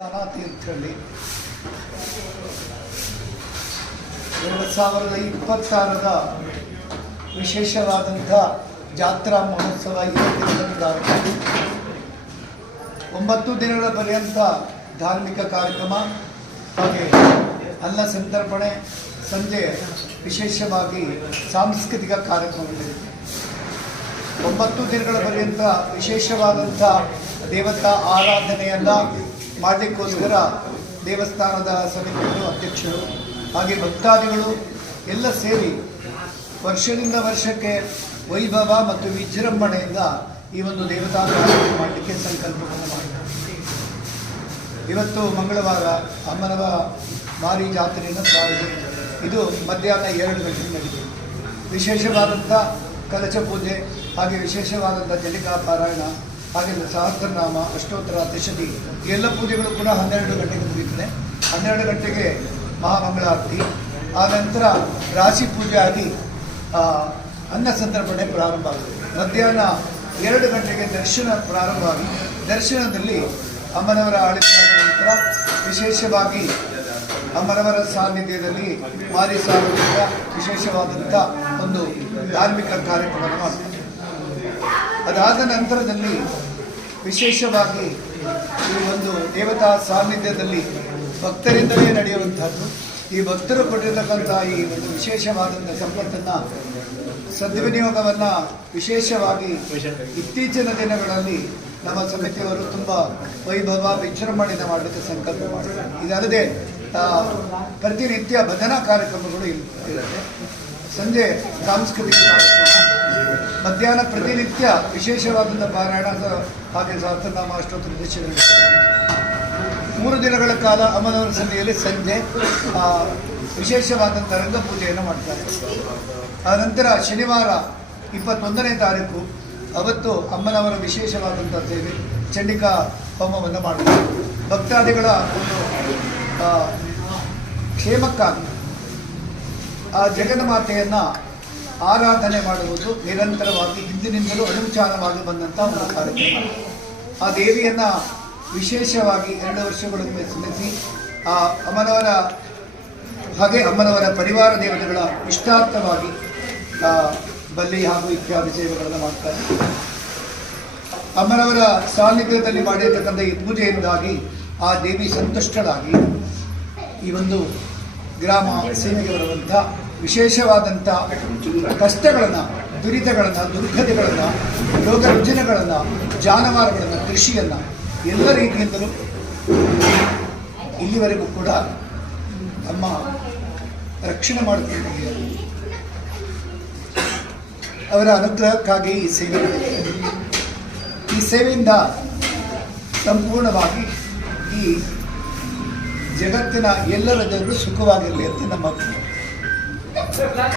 ತೀರ್ಥಹಳ್ಳಿ 2026 ವಿಶೇಷವಾದಂಥ ಜಾತ್ರಾ ಮಹೋತ್ಸವ ಇವತ್ತಿನಿಂದ ಪ್ರಾರಂಭ. 9 ದಿನಗಳ ಪರ್ಯಂತ ಧಾರ್ಮಿಕ ಕಾರ್ಯಕ್ರಮ ಹಾಗೆ ಅನ್ನ ಸಂತರ್ಪಣೆ, ಸಂಜೆ ವಿಶೇಷವಾಗಿ ಸಾಂಸ್ಕೃತಿಕ ಕಾರ್ಯಕ್ರಮಗಳಿವೆ. 9 ದಿನಗಳ ಪರ್ಯಂತ ವಿಶೇಷವಾದಂಥ ದೇವತಾ ಆರಾಧನೆಯನ್ನು ಮಾಡಲಿಕ್ಕೋಸ್ಕರ ದೇವಸ್ಥಾನದ ಸಮಿತಿಗಳು, ಅಧ್ಯಕ್ಷರು ಹಾಗೆ ಭಕ್ತಾದಿಗಳು ಎಲ್ಲ ಸೇರಿ ವರ್ಷದಿಂದ ವರ್ಷಕ್ಕೆ ವೈಭವ ಮತ್ತು ವಿಜೃಂಭಣೆಯಿಂದ ಈ ಒಂದು ದೇವತಾ ಕಾರ್ಯಕ್ರಮ ಮಾಡಲಿಕ್ಕೆ ಸಂಕಲ್ಪವನ್ನು ಮಾಡಿದ್ದಾರೆ. ಇವತ್ತು ಮಂಗಳವಾರ ಅಮ್ಮನವ ಮಾರಿ ಜಾತ್ರೆಯನ್ನು ಪ್ರಾರಂಭ. ಇದು ಮಧ್ಯಾಹ್ನ 2 ಗಂಟೆಗೆ ನಡೆದಿದೆ. ವಿಶೇಷವಾದಂಥ ಕಲಶ ಪೂಜೆ ಹಾಗೆ ವಿಶೇಷವಾದಂಥ ಜಲಿಕಾ ಪಾರಾಯಣ ಹಾಗೆ ಸಹಸ್ರನಾಮ, ಅಷ್ಟೋತ್ತರ, ದಶದಿ ಎಲ್ಲ ಪೂಜೆಗಳು ಕೂಡ 12 ಗಂಟೆಗೆ ಮುಗಿಯುತ್ತದೆ. 12 ಗಂಟೆಗೆ ಮಹಾಮಂಗಳಾರತಿ, ಆ ನಂತರ ರಾಶಿ ಪೂಜೆ ಆಗಿ ಅನ್ನ ಸಂತರ್ಪಣೆ ಪ್ರಾರಂಭ ಆಗುತ್ತೆ. ಮಧ್ಯಾಹ್ನ 2 ಗಂಟೆಗೆ ದರ್ಶನ ಪ್ರಾರಂಭವಾಗಿ ದರ್ಶನದಲ್ಲಿ ಅಮ್ಮನವರ ಆಳಿಕೆಯಾದ ನಂತರ ವಿಶೇಷವಾಗಿ ಅಮ್ಮನವರ ಸಾನ್ನಿಧ್ಯದಲ್ಲಿ ಮಾರಿ ಸಾರ್ವಜನಿಕ ವಿಶೇಷವಾದಂಥ ಒಂದು ಧಾರ್ಮಿಕ ಕಾರ್ಯಕ್ರಮವನ್ನು ಮಾಡ್ತಾರೆ. ಅದಾದ ನಂತರದಲ್ಲಿ ವಿಶೇಷವಾಗಿ ಈ ಒಂದು ದೇವತಾ ಸಾನ್ನಿಧ್ಯದಲ್ಲಿ ಭಕ್ತರಿಂದಲೇ ನಡೆಯುವಂಥದ್ದು. ಈ ಭಕ್ತರು ಕೊಟ್ಟಿರತಕ್ಕಂಥ ಈ ಒಂದು ವಿಶೇಷವಾದಂಥ ಸಂಪತ್ತನ್ನು ಸದ್ವಿನಿಯೋಗವನ್ನು ವಿಶೇಷವಾಗಿ ಇತ್ತೀಚಿನ ದಿನಗಳಲ್ಲಿ ನಮ್ಮ ಸಮಿತಿಯವರು ತುಂಬ ವೈಭವ ವಿಜೃಂಭಣೆಯಿಂದ ಮಾಡಲಿಕ್ಕೆ ಸಂಕಲ್ಪ ಮಾಡಿದ್ದಾರೆ. ಇದಲ್ಲದೆ ಪ್ರತಿನಿತ್ಯ ಭಜನಾ ಕಾರ್ಯಕ್ರಮಗಳು ಇರುತ್ತೆ. ಸಂಜೆ ಸಾಂಸ್ಕೃತಿಕ ಕಾರ್ಯಕ್ರಮ, ಮಧ್ಯಾಹ್ನ ಪ್ರತಿನಿತ್ಯ ವಿಶೇಷವಾದಂಥ ಪಾರಾಯಣ ಹಾಗೆ ಸಹಸ್ರನಾಮ, ಅಷ್ಟೋತ್ತರ, ದಶಗಳು 3 ದಿನಗಳ ಕಾಲ ಅಮ್ಮನವರ ಸನ್ನಿಧಿಯಲ್ಲಿ ಸಂಜೆ ವಿಶೇಷವಾದಂಥ ರಂಗಪೂಜೆಯನ್ನು ಮಾಡ್ತಾರೆ. ಆನಂತರ ಶನಿವಾರ 21ನೇ ತಾರೀಕು ಅವತ್ತು ಅಮ್ಮನವರ ವಿಶೇಷವಾದಂಥ ಸೇವೆ ಚಂಡಿಕಾ ಹೋಮವನ್ನು ಮಾಡ್ತಾರೆ. ಭಕ್ತಾದಿಗಳ ಒಂದು ಕ್ಷೇಮಕ್ಕಾಗಿ ಆ ಜಗನ್ಮಾತೆಯನ್ನು ಆರಾಧನೆ ಮಾಡುವುದು ನಿರಂತರವಾಗಿ ಹಿಂದಿನಿಂದಲೂ ಅನುಚಾರವಾಗಿ ಬಂದಂಥ ಒಂದು ಕಾರ್ಯಕ್ರಮ. ಆ ದೇವಿಯನ್ನು ವಿಶೇಷವಾಗಿ 2 ವರ್ಷಗಳಿಗೊಮ್ಮೆ ಸ್ಮರಿಸಿ ಆ ಅಮ್ಮನವರ ಹಾಗೆ ಅಮ್ಮನವರ ಪರಿವಾರ ದೇವತೆಗಳ ಇಷ್ಟಾರ್ಥವಾಗಿ ಬಲ್ಲಿ ಹಾಗೂ ಇತ್ಯಾದಿ ಸೇವೆಗಳನ್ನು ಮಾಡ್ತಾರೆ. ಅಮ್ಮನವರ ಸಾನ್ನಿಧ್ಯದಲ್ಲಿ ಮಾಡಿರ್ತಕ್ಕಂಥ ಈ ಪೂಜೆಯಿಂದಾಗಿ ಆ ದೇವಿ ಸಂತುಷ್ಟಳಾಗಿ ಈ ಒಂದು ಗ್ರಾಮ ಸೇವೆಗೆ ಬರುವಂಥ ವಿಶೇಷವಾದಂಥ ಕಷ್ಟಗಳನ್ನು, ದುರಿತಗಳನ್ನು, ದುರ್ಗತಿಗಳನ್ನು, ರೋಗ ರುಜಿನಗಳನ್ನು, ಜಾನುವಾರುಗಳನ್ನು, ಕೃಷಿಯನ್ನು ಎಲ್ಲ ರೀತಿಯಿಂದಲೂ ಇಲ್ಲಿವರೆಗೂ ಕೂಡ ನಮ್ಮ ರಕ್ಷಣೆ ಮಾಡುತ್ತಿದ್ದಾರೆ. ಅವರ ಅನುಗ್ರಹಕ್ಕಾಗಿ ಈ ಸೇವೆ, ಈ ಸೇವೆಯಿಂದ ಸಂಪೂರ್ಣವಾಗಿ ಈ ಜಗತ್ತಿನ ಎಲ್ಲರ ಜನರು ಸುಖವಾಗಿರಲಿ ಅಂತ ನಮ್ಮ